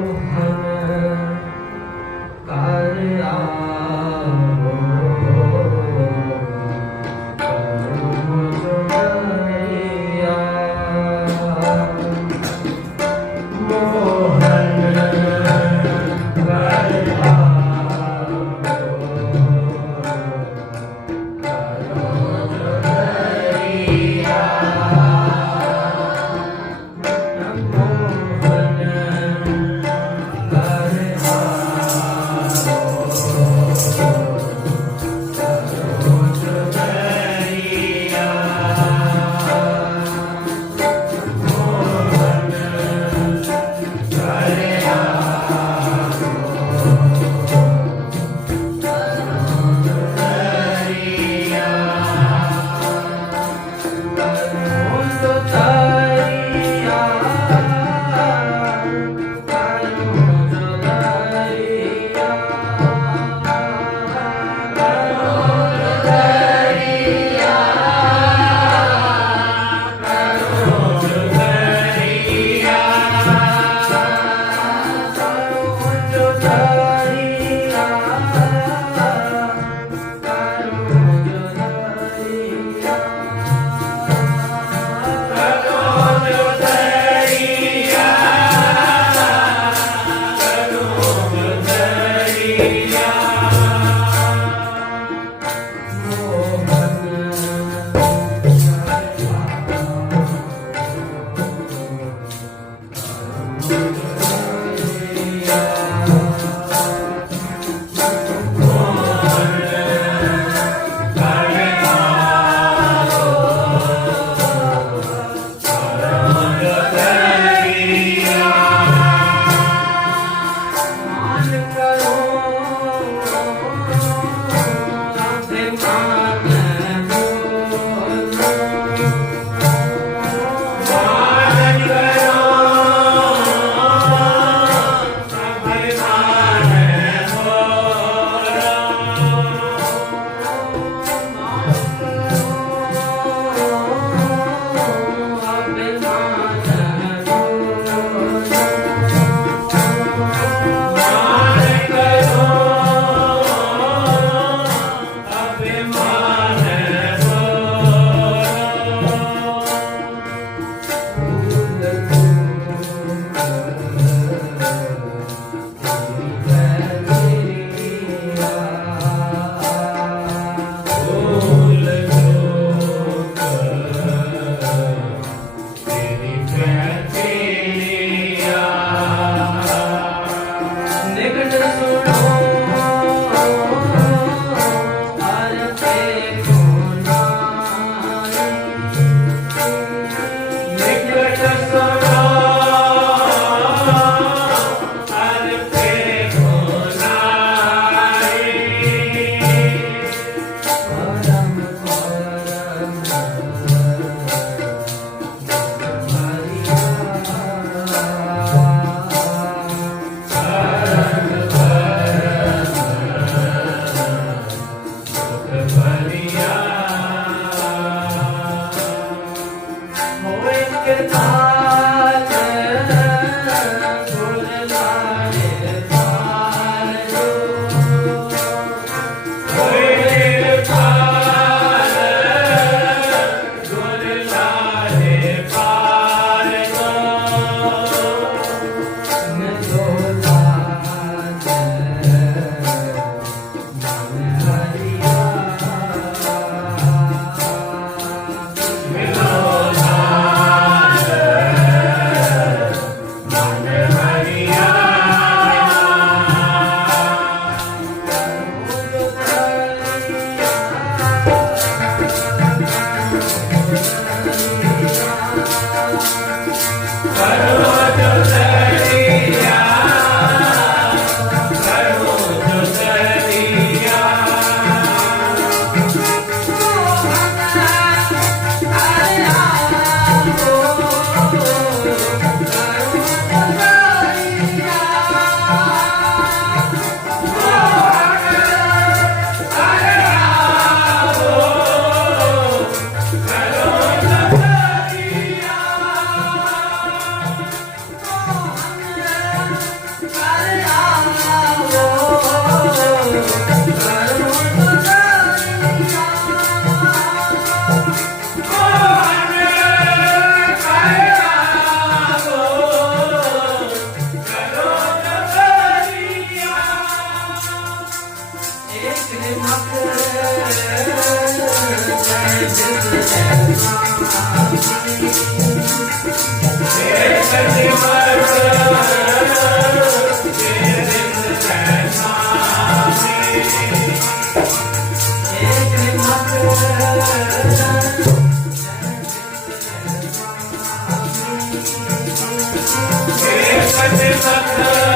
아, I'm you.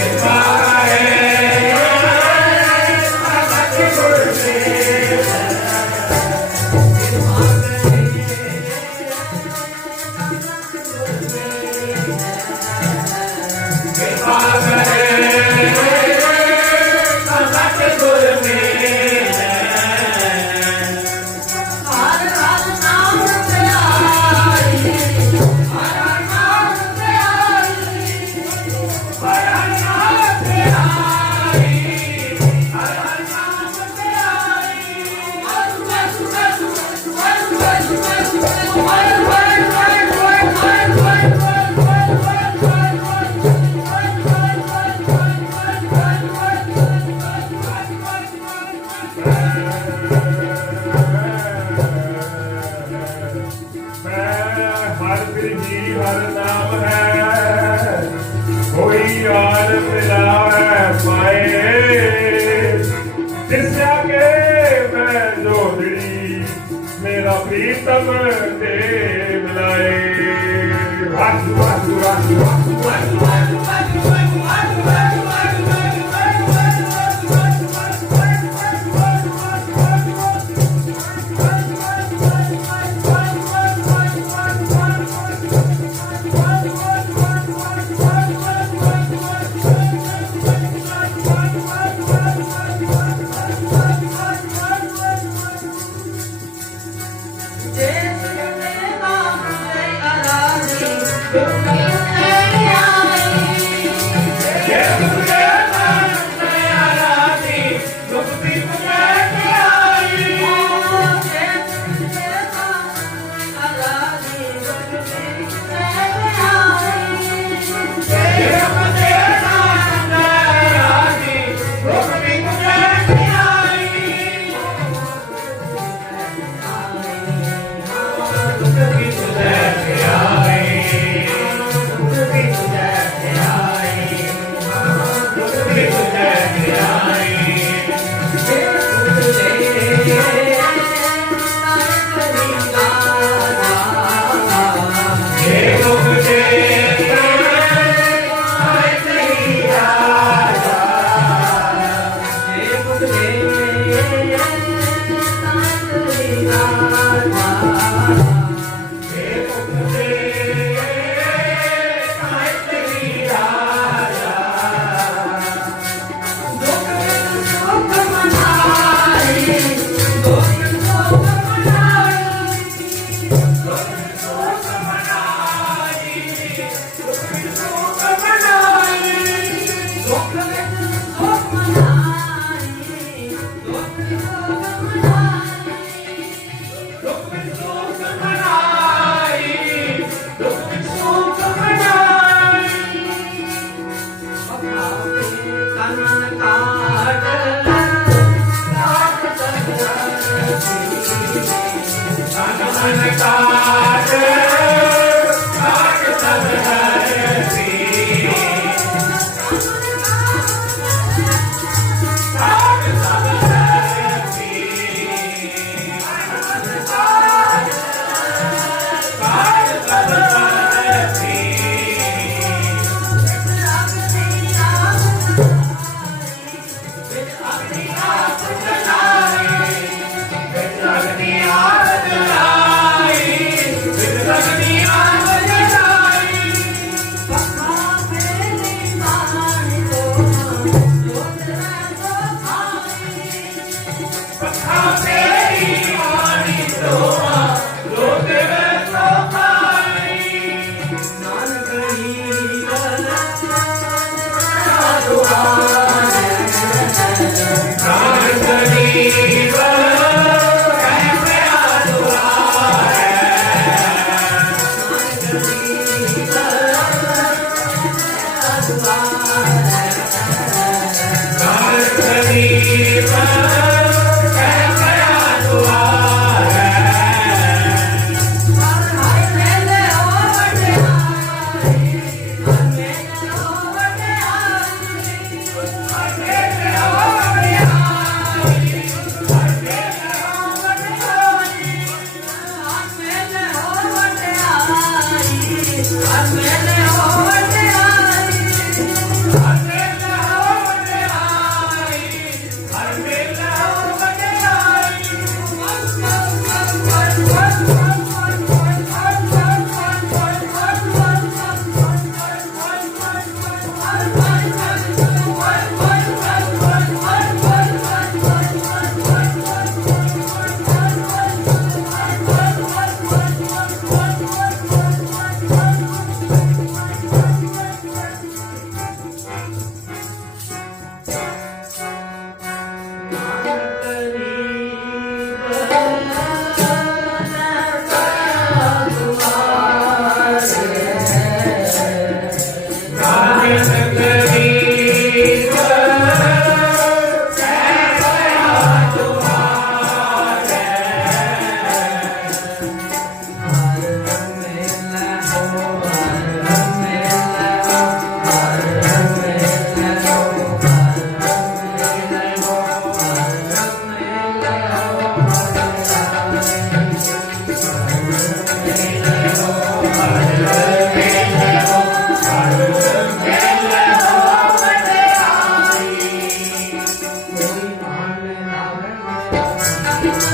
Amém. summer day, the night. Rock, rock, rock, rock, rock.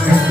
Yeah.